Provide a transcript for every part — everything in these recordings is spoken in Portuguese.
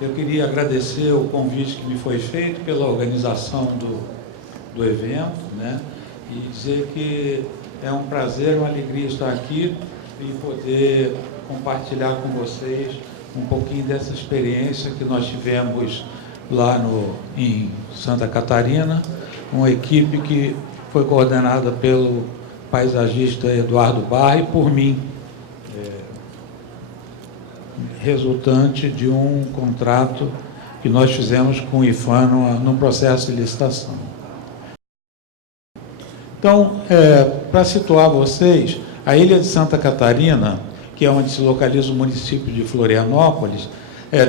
Eu queria agradecer o convite que me foi feito pela organização do evento, né? E dizer que é um prazer, uma alegria estar aqui e poder compartilhar com vocês um pouquinho dessa experiência que nós tivemos lá em Santa Catarina, uma equipe que foi coordenada pelo paisagista Eduardo Barra e por mim, resultante de um contrato que nós fizemos com o IPHAN no processo de licitação. Então, para situar vocês, a ilha de Santa Catarina, que é onde se localiza o município de Florianópolis,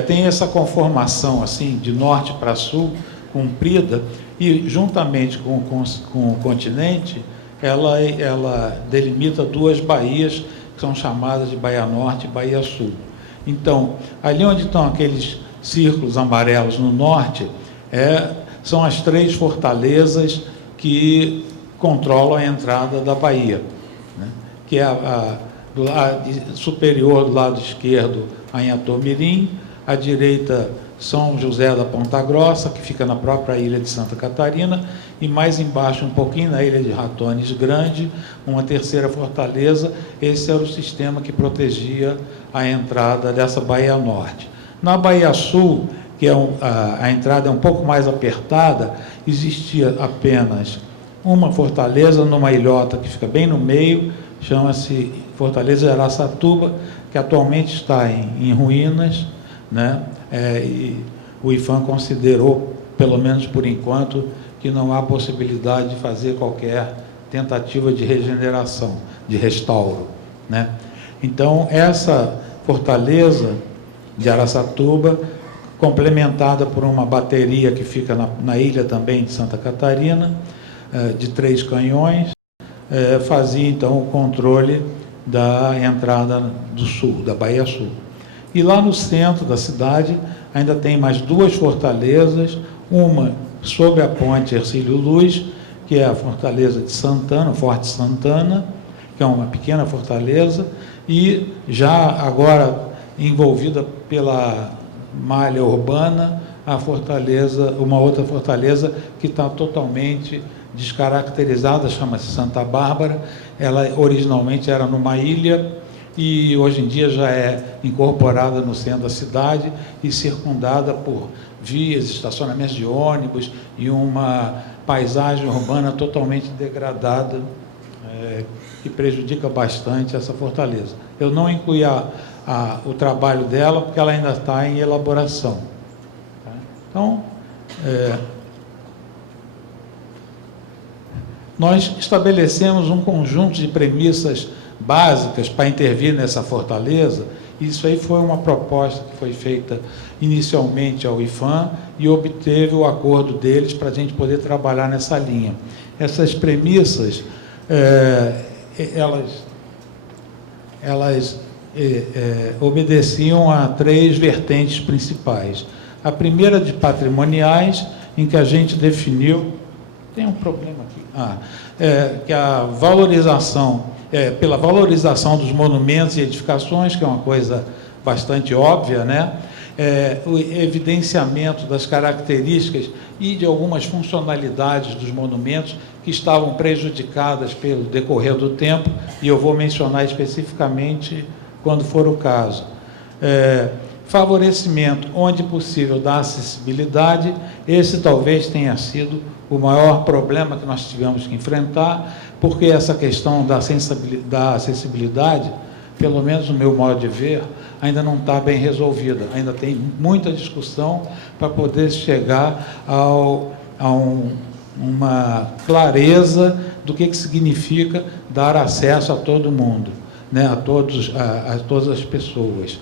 tem essa conformação assim de norte para sul, comprida, e juntamente com o continente, ela delimita duas baías, que são chamadas de Baía Norte e Baía Sul. Então, ali onde estão aqueles círculos amarelos no norte, são as três fortalezas que controlam a entrada da Bahia, né? Que é do lado superior, do lado esquerdo, Anhatomirim, à direita São José da Ponta Grossa, que fica na própria ilha de Santa Catarina, e mais embaixo, um pouquinho na ilha de Ratones Grande, uma terceira fortaleza. Esse era o sistema que protegia a entrada dessa Baía Norte. Na Baía Sul, que a entrada é um pouco mais apertada, existia apenas uma fortaleza numa ilhota que fica bem no meio, chama-se Fortaleza de Araçatuba, que atualmente está em ruínas, né? E o IPHAN considerou, pelo menos por enquanto, que não há possibilidade de fazer qualquer tentativa de regeneração, de restauro, né? Então, essa fortaleza de Araçatuba, complementada por uma bateria que fica na ilha também de Santa Catarina, de 3 canhões, fazia então o controle da entrada do sul, da Baía Sul. E lá no centro da cidade ainda tem mais 2 fortalezas, uma sobre a ponte Hercílio Luz, que é a fortaleza de Santana, o Forte Santana, que é uma pequena fortaleza, e já agora envolvida pela malha urbana, a fortaleza, uma outra fortaleza que está totalmente descaracterizada, chama-se Santa Bárbara. Ela originalmente era numa ilha e hoje em dia já é incorporada no centro da cidade e circundada por vias, estacionamentos de ônibus e uma paisagem urbana totalmente degradada, que prejudica bastante essa fortaleza. Eu não incluí o trabalho dela porque ela ainda está em elaboração. Então, nós estabelecemos um conjunto de premissas básicas para intervir nessa fortaleza. Isso aí foi uma proposta que foi feita inicialmente ao IPHAN e obteve o acordo deles para a gente poder trabalhar nessa linha. Essas premissas, elas obedeciam a 3 vertentes principais. A primeira de patrimoniais, em que a gente definiu, tem um problema aqui, que a valorização, pela valorização dos monumentos e edificações, que é uma coisa bastante óbvia, né? O evidenciamento das características e de algumas funcionalidades dos monumentos que estavam prejudicadas pelo decorrer do tempo, e eu vou mencionar especificamente quando for o caso. Favorecimento, onde possível, da acessibilidade. Esse talvez tenha sido o maior problema que nós tivemos que enfrentar, porque essa questão da acessibilidade, pelo menos no meu modo de ver, ainda não está bem resolvida. Ainda tem muita discussão para poder chegar a uma clareza do que significa dar acesso a todo mundo, né? a todas as pessoas.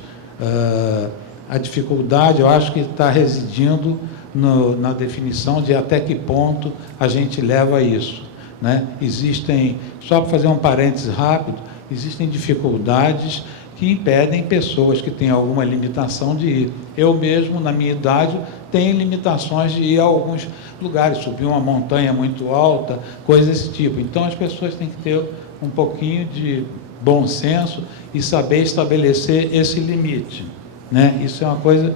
A dificuldade, eu acho que está residindo na definição de até que ponto a gente leva a isso, né? Existem, só para fazer um parênteses rápido, existem dificuldades que impedem pessoas que têm alguma limitação de ir. Eu mesmo, na minha idade, tenho limitações de ir a alguns lugares, subir uma montanha muito alta, coisas desse tipo. Então, as pessoas têm que ter um pouquinho de bom senso e saber estabelecer esse limite, né? Isso é uma coisa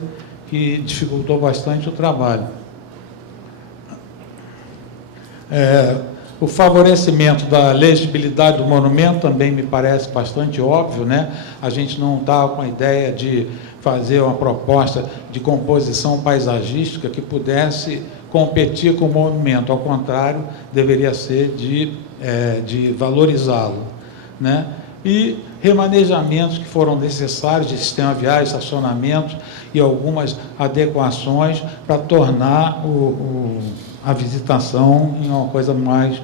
que dificultou bastante o trabalho. O favorecimento da legibilidade do monumento também me parece bastante óbvio, né? A gente não está com a ideia de fazer uma proposta de composição paisagística que pudesse competir com o monumento, ao contrário, deveria ser de valorizá-lo, né? E remanejamentos que foram necessários de sistema viário, estacionamentos e algumas adequações para tornar a visitação em uma coisa mais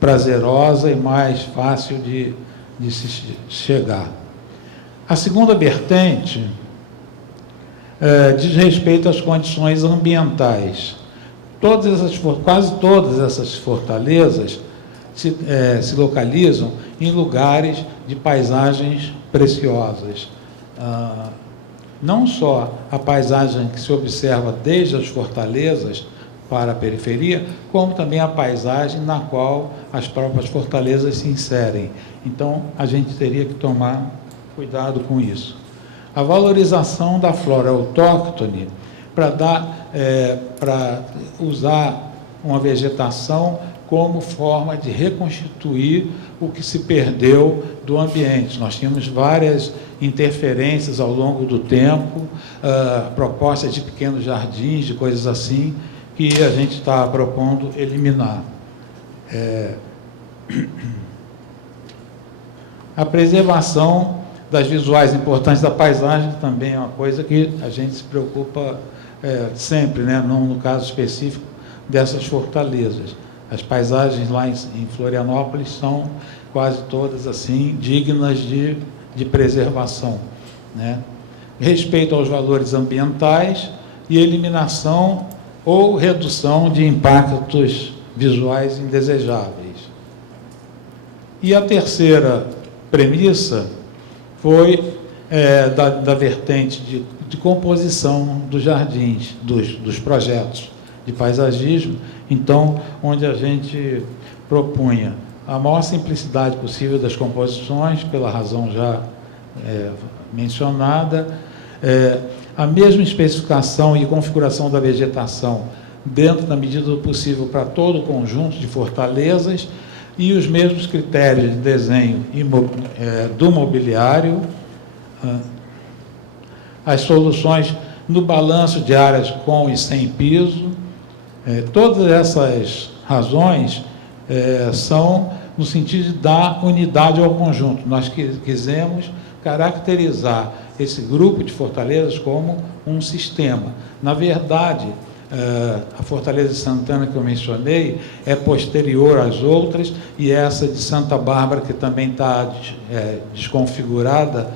prazerosa e mais fácil de se chegar. A segunda vertente diz respeito às condições ambientais. Quase todas essas fortalezas se localizam em lugares de paisagens preciosas. Não só a paisagem que se observa desde as fortalezas para a periferia, como também a paisagem na qual as próprias fortalezas se inserem. Então, a gente teria que tomar cuidado com isso. A valorização da flora autóctone para usar uma vegetação como forma de reconstituir o que se perdeu do ambiente. Nós tínhamos várias interferências ao longo do tempo, propostas de pequenos jardins, de coisas assim, que a gente está propondo eliminar. A preservação das visuais importantes da paisagem também é uma coisa que a gente se preocupa sempre, né? Não no caso específico dessas fortalezas. As paisagens lá em Florianópolis são quase todas assim dignas de preservação, né? Respeito aos valores ambientais e eliminação ou redução de impactos visuais indesejáveis. E a terceira premissa foi da vertente de composição dos jardins, dos projetos de paisagismo, então, onde a gente propunha a maior simplicidade possível das composições, pela razão já mencionada, a mesma especificação e configuração da vegetação dentro da medida do possível para todo o conjunto de fortalezas e os mesmos critérios de desenho do mobiliário, as soluções no balanço de áreas com e sem piso. Todas essas razões são no sentido de dar unidade ao conjunto. Nós quisemos caracterizar esse grupo de fortalezas como um sistema. Na verdade, a Fortaleza de Santana que eu mencionei é posterior às outras, e essa de Santa Bárbara, que também está desconfigurada,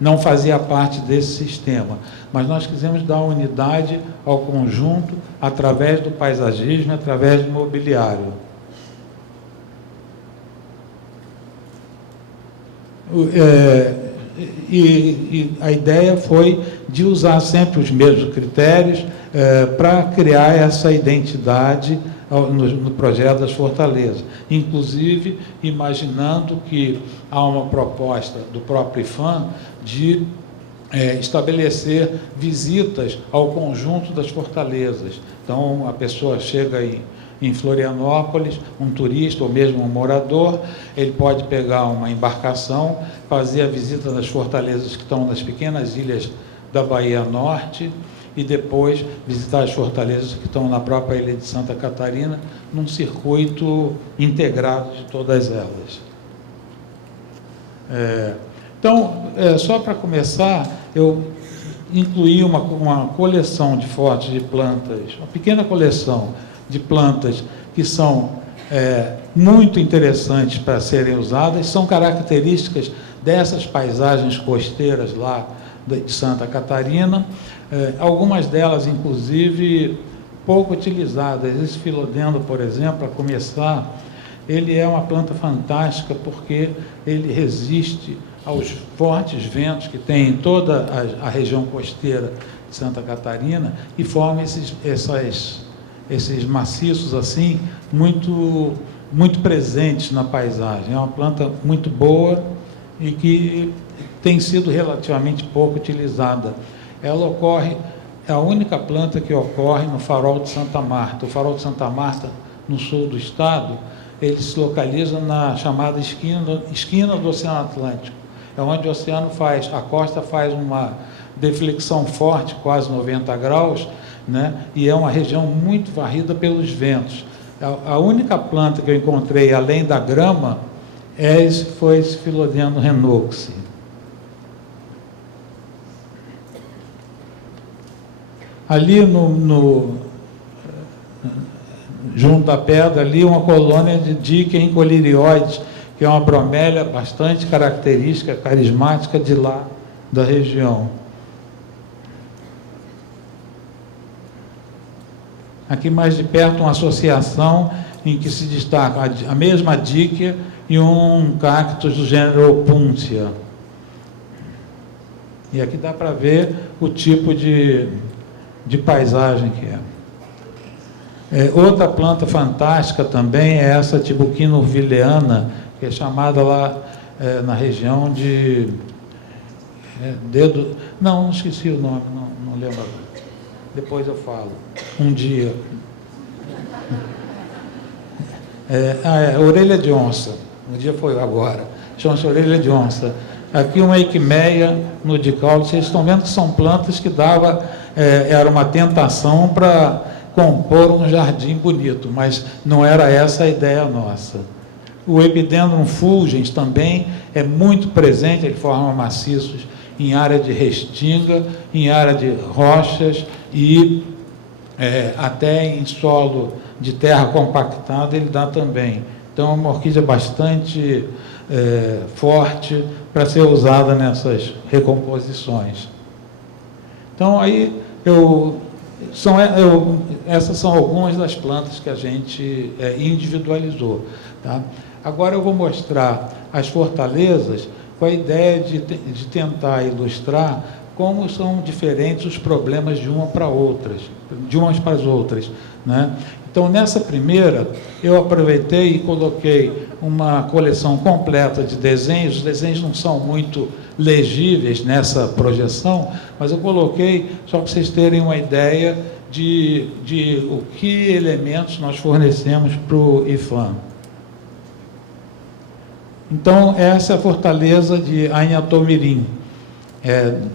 não fazia parte desse sistema. Mas nós quisemos dar unidade ao conjunto através do paisagismo, através do mobiliário. E a ideia foi de usar sempre os mesmos critérios para criar essa identidade no projeto das fortalezas, inclusive imaginando que há uma proposta do próprio IPHAN de estabelecer visitas ao conjunto das fortalezas. Então, a pessoa chega em Florianópolis, um turista ou mesmo um morador, ele pode pegar uma embarcação, fazer a visita das fortalezas que estão nas pequenas ilhas da Bahia Norte e depois visitar as fortalezas que estão na própria ilha de Santa Catarina, num circuito integrado de todas elas. Então, só para começar, eu incluí uma coleção de fotos de plantas, uma pequena coleção de plantas que são muito interessantes para serem usadas, são características dessas paisagens costeiras lá de Santa Catarina, algumas delas, inclusive, pouco utilizadas. Esse filodendro, por exemplo, para começar, ele é uma planta fantástica porque ele resiste aos fortes ventos que tem em toda a região costeira de Santa Catarina e forma esses maciços assim muito presentes na paisagem. É uma planta muito boa e que tem sido relativamente pouco utilizada. Ela ocorre, é a única planta que ocorre no Farol de Santa Marta. O Farol de Santa Marta, no sul do estado, ele se localiza na chamada esquina do Oceano Atlântico. É onde o oceano a costa faz uma deflexão forte, quase 90 graus, né? E é uma região muito varrida pelos ventos. A única planta que eu encontrei, além da grama, foi esse Philodendron renoxi. Ali junto à pedra, ali uma colônia de Dickeon colirioides, que é uma bromélia bastante característica, carismática de lá, da região. Aqui mais de perto, uma associação em que se destaca a mesma Dickeon e um cactus do gênero Opuntia. E aqui dá para ver o tipo de paisagem que é. Outra planta fantástica também é essa Tibuquino-Vileana, que é chamada lá na região de não esqueci o nome, não lembro. Depois eu falo, um dia. Orelha de onça, um dia foi agora, chama-se orelha de onça. Aqui uma Eichmeia nudicaule, vocês estão vendo que são plantas que era uma tentação para compor um jardim bonito, mas não era essa a ideia nossa. O Epidendrum fulgens também é muito presente, ele forma maciços em área de restinga, em área de rochas e até em solo de terra compactada ele dá também. Então é uma orquídea bastante forte para ser usada nessas recomposições. Então aí essas são algumas das plantas que a gente individualizou. Tá? Agora eu vou mostrar as fortalezas com a ideia de tentar ilustrar como são diferentes os problemas de umas para as outras. Né? Então, nessa primeira, eu aproveitei e coloquei uma coleção completa de desenhos. Os desenhos não são muito legíveis nessa projeção, mas eu coloquei só para vocês terem uma ideia de o que elementos nós fornecemos para o IFAM. Então, essa é a fortaleza de Anhatomirim,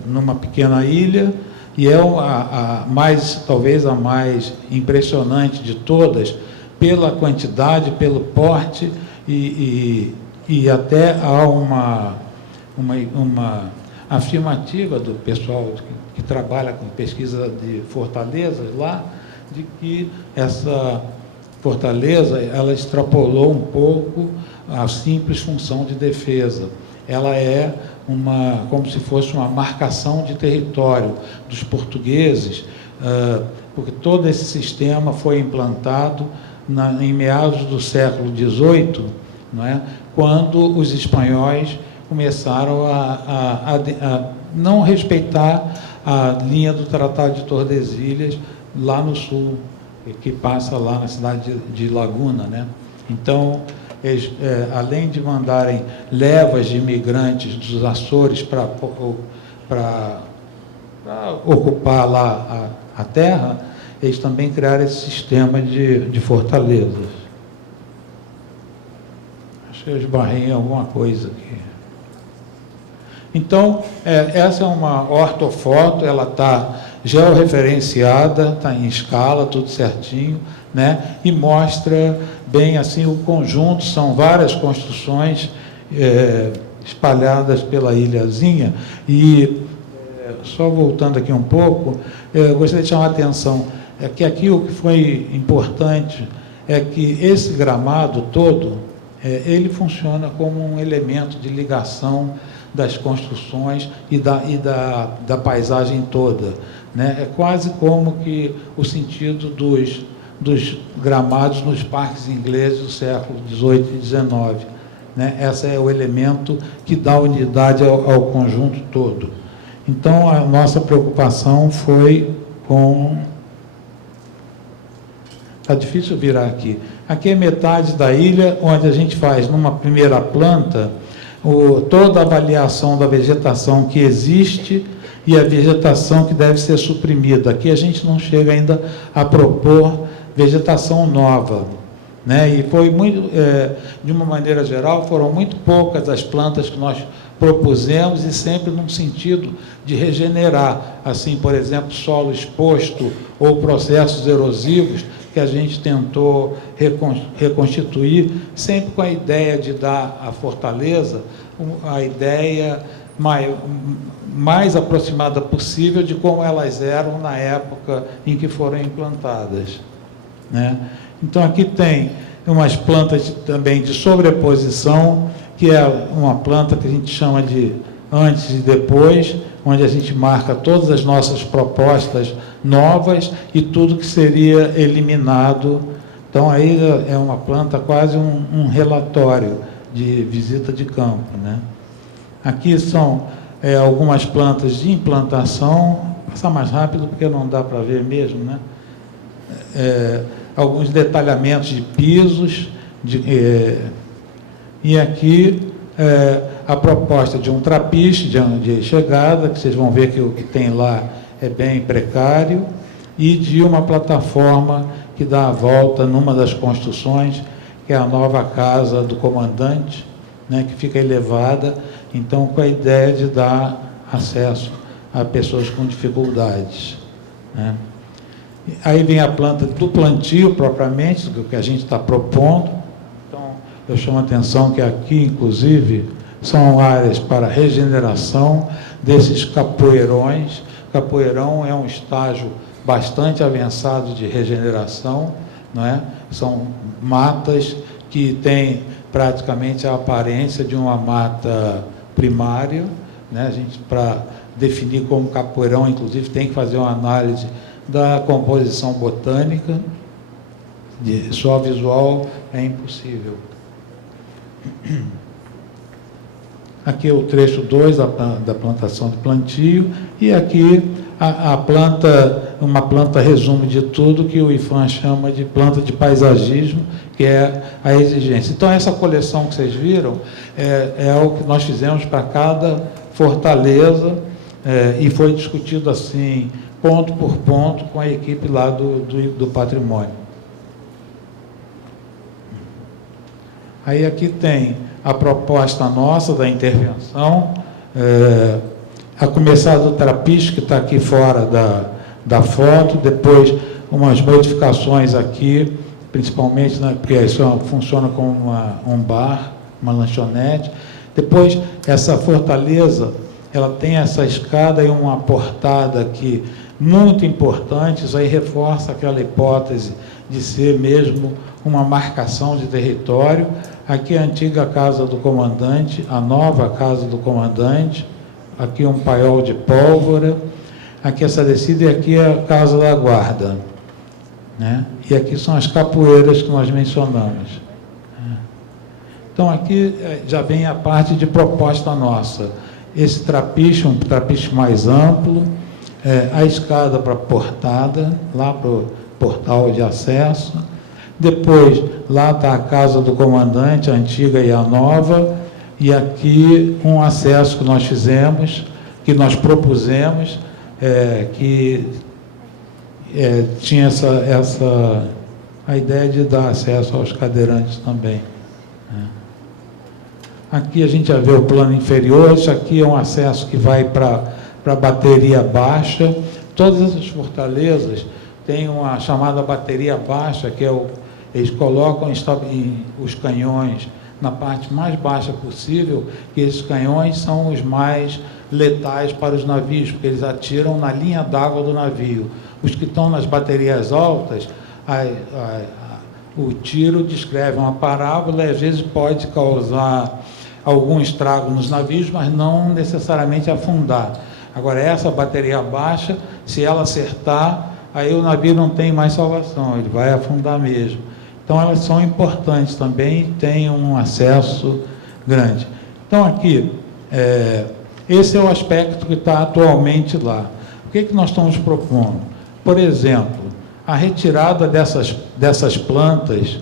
numa pequena ilha, e é talvez a mais impressionante de todas, pela quantidade, pelo porte, e até há uma afirmativa do pessoal que trabalha com pesquisa de fortalezas lá, de que essa fortaleza, ela extrapolou um pouco a simples função de defesa. Ela é como se fosse uma marcação de território dos portugueses, porque todo esse sistema foi implantado em meados do século XVIII, não é? Quando os espanhóis começaram a não respeitar a linha do Tratado de Tordesilhas lá no sul, que passa lá na cidade de Laguna, né? Então, eles, além de mandarem levas de imigrantes dos Açores para ocupar lá a terra, eles também criaram esse sistema de fortalezas. Acho que eu esbarrei em alguma coisa aqui. Então, essa é uma ortofoto, ela está georreferenciada, está em escala, tudo certinho, né? E mostra bem assim o conjunto, são várias construções espalhadas pela ilhazinha. E, só voltando aqui um pouco, eu gostaria de chamar a atenção, que aqui o que foi importante é que esse gramado todo, ele funciona como um elemento de ligação das construções e da paisagem toda, né? É quase como que o sentido dos gramados nos parques ingleses do século XVIII e XIX. Né? Esse é o elemento que dá unidade ao conjunto todo. Então, a nossa preocupação foi com... Está difícil virar aqui. Aqui é metade da ilha, onde a gente faz, numa primeira planta, toda a avaliação da vegetação que existe e a vegetação que deve ser suprimida. Aqui a gente não chega ainda a propor vegetação nova, né? E foi muito, de uma maneira geral, foram muito poucas as plantas que nós propusemos, e sempre num sentido de regenerar, assim, por exemplo, solo exposto ou processos erosivos, que a gente tentou reconstituir, sempre com a ideia de dar à fortaleza a ideia mais aproximada possível de como elas eram na época em que foram implantadas, né? Então, aqui tem umas plantas também de sobreposição, que é uma planta que a gente chama de antes e depois, onde a gente marca todas as nossas propostas novas e tudo que seria eliminado. Então, aí é uma planta quase um relatório de visita de campo, né? Aqui são algumas plantas de implantação. Vou passar mais rápido porque não dá para ver mesmo, né? Alguns detalhamentos de pisos, e aqui a proposta de um trapiche de chegada, que vocês vão ver que o que tem lá é bem precário, e de uma plataforma que dá a volta numa das construções, que é a nova casa do comandante, né, que fica elevada, então com a ideia de dar acesso a pessoas com dificuldades, né? Aí vem a planta do plantio, propriamente, do que a gente está propondo. Então, eu chamo a atenção que aqui, inclusive, são áreas para regeneração desses capoeirões. Capoeirão é um estágio bastante avançado de regeneração, não é? São matas que têm praticamente a aparência de uma mata primária, né? A gente, para definir como capoeirão, inclusive, tem que fazer uma análise da composição botânica, só visual é impossível. Aqui é o trecho 2 da plantação de plantio, e aqui a planta, uma planta resumo de tudo que o IPHAN chama de planta de paisagismo, que é a exigência. Então, essa coleção que vocês viram é o que nós fizemos para cada fortaleza, e foi discutido assim, ponto por ponto, com a equipe lá do patrimônio. Aí aqui tem a proposta nossa da intervenção, a começar do trapiche, que está aqui fora da foto, depois umas modificações aqui, principalmente, né, porque isso funciona como um bar, uma lanchonete. Depois, essa fortaleza, ela tem essa escada e uma portada aqui, muito importantes, aí reforça aquela hipótese de ser mesmo uma marcação de território. Aqui a antiga casa do comandante, a nova casa do comandante, aqui um paiol de pólvora, aqui essa descida, e aqui a casa da guarda, né? E aqui são as capoeiras que nós mencionamos. Então, aqui já vem a parte de proposta nossa. Esse trapiche, um trapiche mais amplo, a escada para a portada, lá para o portal de acesso. Depois, lá está a casa do comandante, a antiga e a nova, e aqui um acesso que nós fizemos, que nós propusemos, que tinha a ideia de dar acesso aos cadeirantes também, né? Aqui a gente já vê o plano inferior. Isso aqui é um acesso que vai para a bateria baixa. Todas essas fortalezas têm uma chamada bateria baixa, que eles colocam os canhões na parte mais baixa possível, e esses canhões são os mais letais para os navios, porque eles atiram na linha d'água do navio. Os que estão nas baterias altas, o tiro descreve uma parábola e às vezes pode causar algum estrago nos navios, mas não necessariamente afundar. Agora, essa bateria baixa, se ela acertar, aí o navio não tem mais salvação, ele vai afundar mesmo. Então, elas são importantes também e têm um acesso grande. Então, aqui, esse é o aspecto que está atualmente lá. O que nós estamos propondo? Por exemplo, a retirada dessas plantas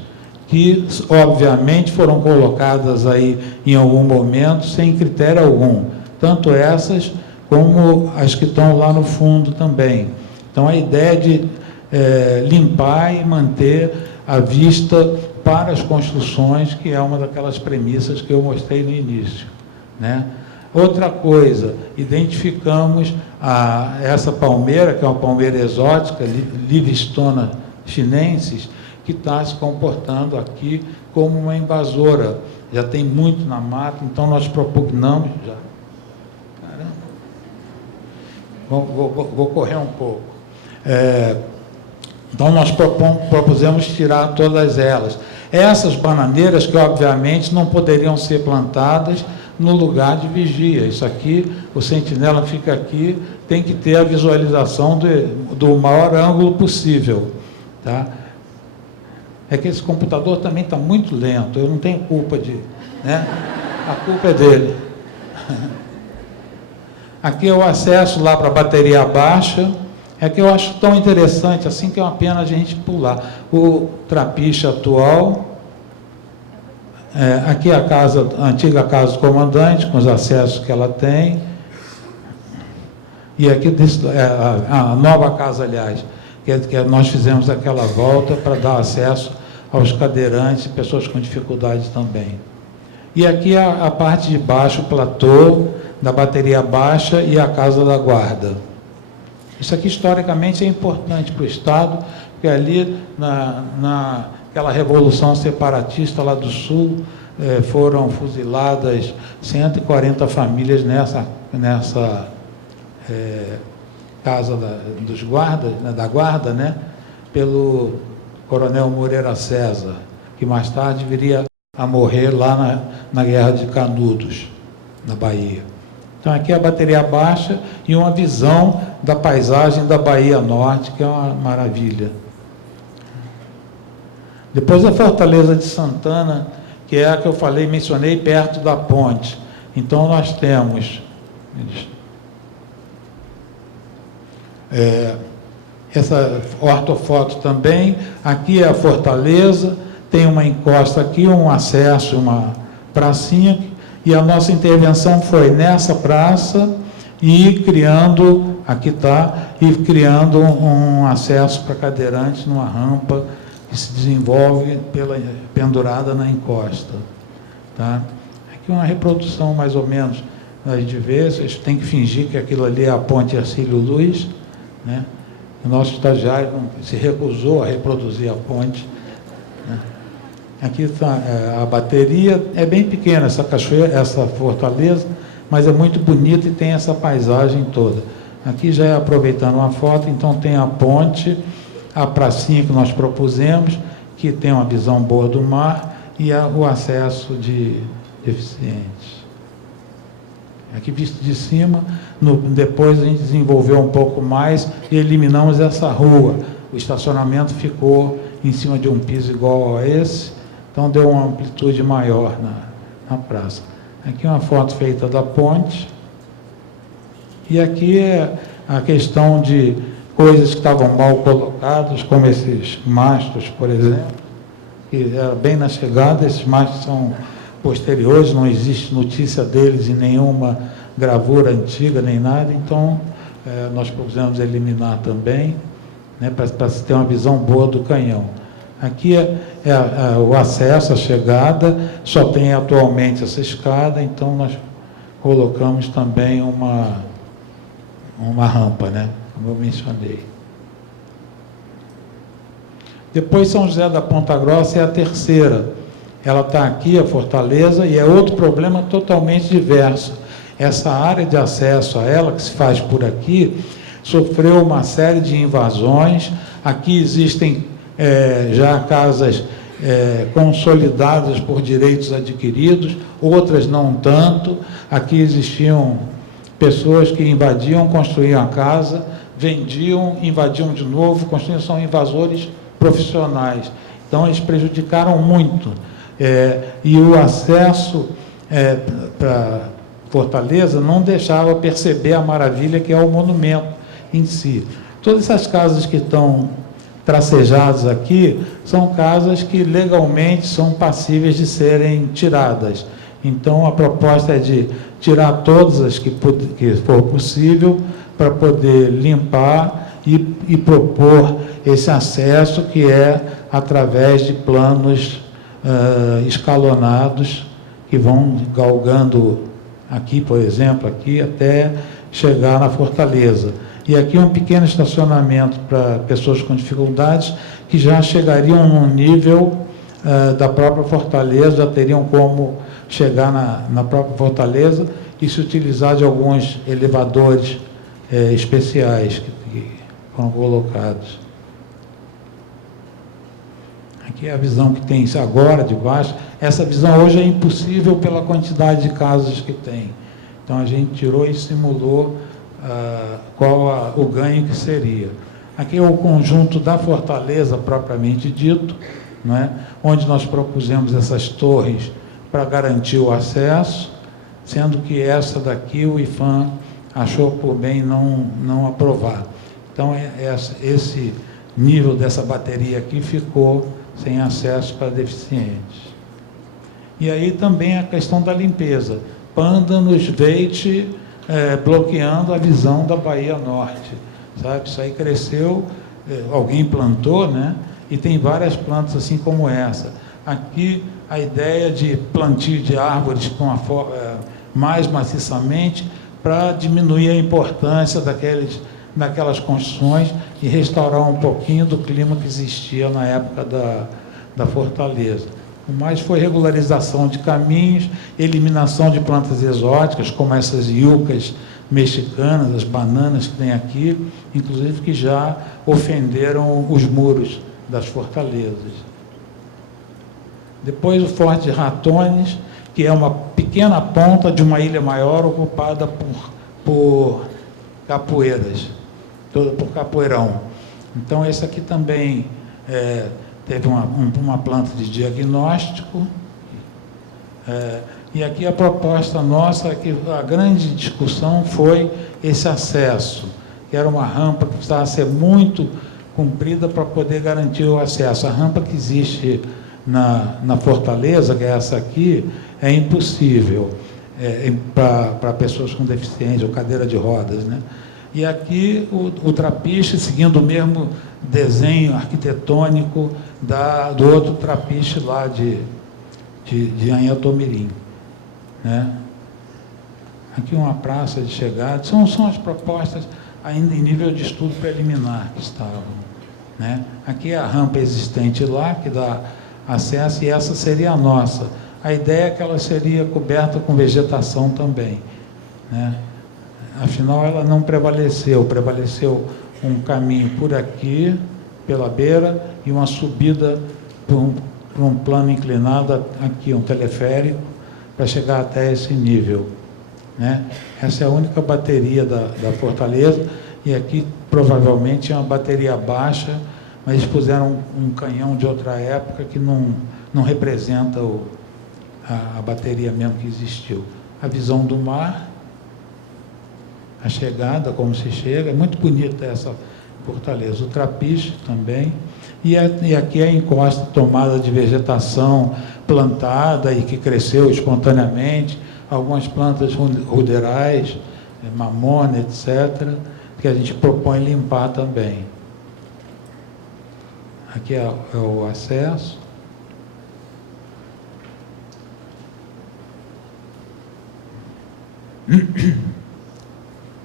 que, obviamente, foram colocadas aí em algum momento sem critério algum, tanto essas como as que estão lá no fundo também. Então, a ideia de limpar e manter a vista para as construções, que é uma daquelas premissas que eu mostrei no início, né? Outra coisa, identificamos essa palmeira, que é uma palmeira exótica, Livistona chinensis, que está se comportando aqui como uma invasora. Já tem muito na mata, então nós propugnamos... Caramba! Vou correr um pouco. Então, nós propusemos tirar todas elas. Essas bananeiras que, obviamente, não poderiam ser plantadas no lugar de vigia. Isso aqui, o sentinela fica aqui, tem que ter a visualização do maior ângulo possível. Tá? É que esse computador também está muito lento, eu não tenho culpa né? A culpa é dele. Aqui é o acesso lá para a bateria baixa. É que eu acho tão interessante, assim, que é uma pena a gente pular. O trapiche atual, aqui a antiga casa do comandante, com os acessos que ela tem, e aqui a nova casa, aliás, que nós fizemos aquela volta para dar acesso aos cadeirantes e pessoas com dificuldade também. E aqui a parte de baixo, o platô da bateria baixa e a casa da guarda. Isso aqui, historicamente, é importante para o Estado, porque ali, naquela revolução separatista lá do Sul, foram fuziladas 140 famílias nessa casa dos guardas, da guarda, né, pelo coronel Moreira César, que mais tarde viria a morrer lá na Guerra de Canudos, na Bahia. Então, aqui é a bateria baixa e uma visão da paisagem da Bahia Norte, que é uma maravilha. Depois a Fortaleza de Santana, que é a que eu mencionei perto da ponte. Então, nós temos essa ortofoto também. Aqui é a Fortaleza, tem uma encosta aqui, um acesso, uma pracinha. E a nossa intervenção foi nessa praça e criando, aqui está, e criando um acesso para cadeirantes numa rampa que se desenvolve pendurada na encosta. Tá? Aqui uma reprodução mais ou menos, a gente vê, vocês têm que fingir que aquilo ali é a ponte Hercílio Luz, né? O nosso estagiário se recusou a reproduzir a ponte, né? Aqui está a bateria, é bem pequena essa cachoeira, essa fortaleza, mas é muito bonita e tem essa paisagem toda. Aqui já é aproveitando uma foto, então tem a ponte, a pracinha que nós propusemos, que tem uma visão boa do mar, e o acesso de deficientes. Aqui visto de cima, depois a gente desenvolveu um pouco mais e eliminamos essa rua. O estacionamento ficou em cima de um piso igual a esse, então deu uma amplitude maior na praça. Aqui uma foto feita da ponte. E aqui é a questão de coisas que estavam mal colocadas, como esses mastros, por exemplo, que era bem na chegada. Esses mastros são posteriores, não existe notícia deles em nenhuma gravura antiga, nem nada, então nós propusemos eliminar também, né, para se ter uma visão boa do canhão. Aqui é o acesso, a chegada, só tem atualmente essa escada, então nós colocamos também uma rampa, né, como eu mencionei. Depois São José da Ponta Grossa é a terceira. Ela está aqui, a Fortaleza, e é outro problema totalmente diverso. Essa área de acesso a ela, que se faz por aqui, sofreu uma série de invasões. Aqui existem já casas consolidadas por direitos adquiridos, outras não tanto. Aqui existiam pessoas que invadiam, construíam a casa, vendiam, invadiam de novo, construíam, são invasores profissionais. Então, eles prejudicaram muito. E o acesso para Fortaleza não deixava perceber a maravilha que é o monumento em si. Todas essas casas que estão tracejadas aqui são casas que legalmente são passíveis de serem tiradas. Então, a proposta é de tirar todas as que for possível para poder limpar e propor esse acesso que é através de planos escalonados que vão galgando aqui, por exemplo, aqui até chegar na Fortaleza. E aqui um pequeno estacionamento para pessoas com dificuldades que já chegariam num nível da própria Fortaleza, já teriam como chegar na própria Fortaleza e se utilizar de alguns elevadores especiais que foram colocados. Aqui é a visão que tem agora de baixo. Essa visão hoje é impossível pela quantidade de casas que tem. Então a gente tirou e simulou qual o ganho que seria. Aqui é o conjunto da Fortaleza propriamente dito, não é? Onde nós propusemos essas torres para garantir o acesso, sendo que essa daqui o IPHAN achou por bem não aprovar. Então esse nível dessa bateria aqui ficou sem acesso para deficientes. E aí também a questão da limpeza. Pândanos, Veite, bloqueando a visão da Bahia Norte. Sabe? Isso aí cresceu, alguém plantou, né? E tem várias plantas assim como essa. Aqui a ideia de plantio de árvores mais maciçamente para diminuir a importância daquelas construções e restaurar um pouquinho do clima que existia na época da Fortaleza. O mais foi regularização de caminhos, eliminação de plantas exóticas, como essas iucas mexicanas, as bananas que tem aqui, inclusive que já ofenderam os muros das fortalezas. Depois o Forte de Ratones, que é uma pequena ponta de uma ilha maior ocupada por capoeiras, toda por capoeirão. Então esse aqui também teve uma planta de diagnóstico, e aqui a proposta nossa, que a grande discussão foi esse acesso, que era uma rampa que precisava ser muito comprida para poder garantir o acesso. A rampa que existe na Fortaleza, que é essa aqui, é impossível para pessoas com deficiência ou cadeira de rodas, né? E aqui o trapiche, seguindo o mesmo desenho arquitetônico do outro trapiche lá de Anhatomirim, né? Aqui uma praça de chegada. São as propostas ainda em nível de estudo preliminar que estavam, né? Aqui é a rampa existente lá, que dá acesso, e essa seria a nossa. A ideia é que ela seria coberta com vegetação também, né? Afinal, ela não prevaleceu um caminho por aqui, pela beira, e uma subida por um plano inclinado, aqui um teleférico, para chegar até esse nível, né? Essa é a única bateria da Fortaleza, e aqui provavelmente é uma bateria baixa, mas eles puseram um canhão de outra época que não representa a bateria mesmo que existiu. A visão do mar, a chegada, como se chega, é muito bonita essa Fortaleza. O trapiche também, e aqui a encosta tomada de vegetação plantada e que cresceu espontaneamente, algumas plantas ruderais, mamona, etc., que a gente propõe limpar também. Aqui é o acesso.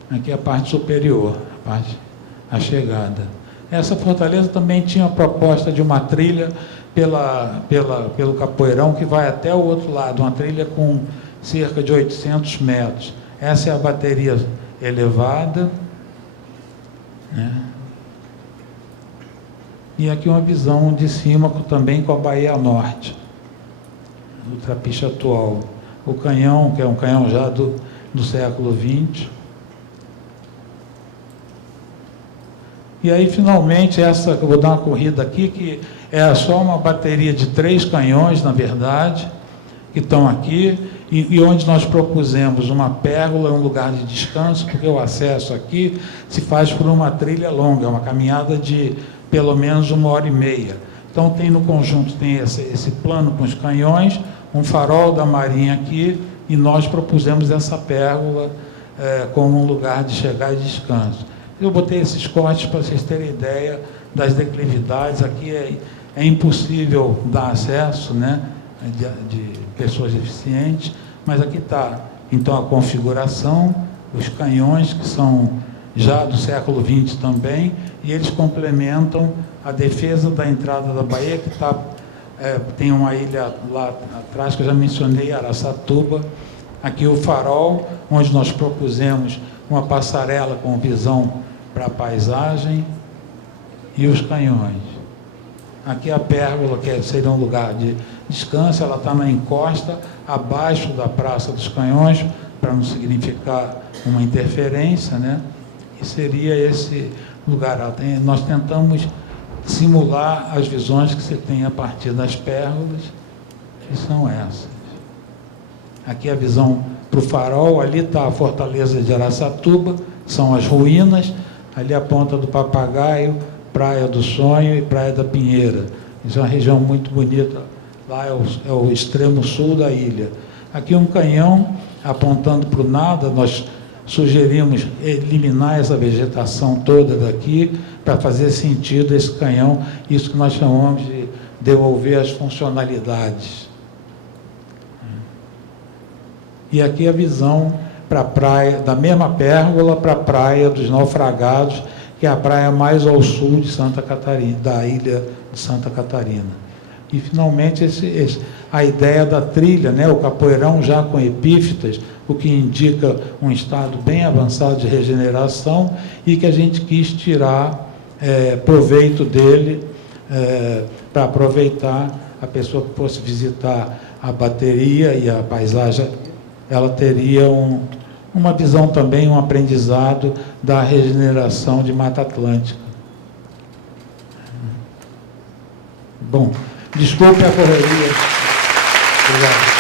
Aqui é a parte superior, a chegada. Essa fortaleza também tinha a proposta de uma trilha pelo Capoeirão, que vai até o outro lado, uma trilha com cerca de 800 metros. Essa é a bateria elevada, né? E aqui uma visão de cima também com a Bahia Norte, do trapiche atual. O canhão, que é um canhão já do século XX. E aí, finalmente, eu vou dar uma corrida aqui, que é só uma bateria de 3 canhões, na verdade, que estão aqui, e onde nós propusemos uma pérgola, um lugar de descanso, porque o acesso aqui se faz por uma trilha longa, uma caminhada de pelo menos 1h30. Então, tem no conjunto, tem esse plano com os canhões, um farol da Marinha aqui, e nós propusemos essa pérgola como um lugar de chegar e descanso. Eu botei esses cortes para vocês terem ideia das declividades. Aqui é impossível dar acesso, né, de pessoas deficientes, mas aqui está, então, a configuração, os canhões, que são já do século XX também, e eles complementam a defesa da entrada da Baía, que tem uma ilha lá atrás, que eu já mencionei, Araçatuba. Aqui o farol, onde nós propusemos uma passarela com visão para a paisagem, e os canhões. Aqui a pérgola, que seria um lugar de descanso, ela está na encosta, abaixo da Praça dos Canhões, para não significar uma interferência, né? E seria esse lugar. Nós tentamos simular as visões que se tem a partir das pérgolas, que são essas. Aqui a visão para o farol, ali está a fortaleza de Araçatuba, são as ruínas, ali a Ponta do Papagaio, Praia do Sonho e Praia da Pinheira. Isso é uma região muito bonita, lá é o extremo sul da ilha. Aqui um canhão apontando para o nada, nós sugerimos eliminar essa vegetação toda daqui, para fazer sentido esse canhão, isso que nós chamamos de devolver as funcionalidades. E aqui a visão para a praia, da mesma pérgola para a Praia dos Naufragados, que é a praia mais ao sul de Santa Catarina, da ilha de Santa Catarina. E, finalmente, a ideia da trilha, né, o capoeirão já com epífitas, o que indica um estado bem avançado de regeneração e que a gente quis tirar proveito dele para aproveitar a pessoa que fosse visitar a bateria e a paisagem, ela teria uma visão também, um aprendizado da regeneração de Mata Atlântica. Bom, desculpe a correria. Obrigado.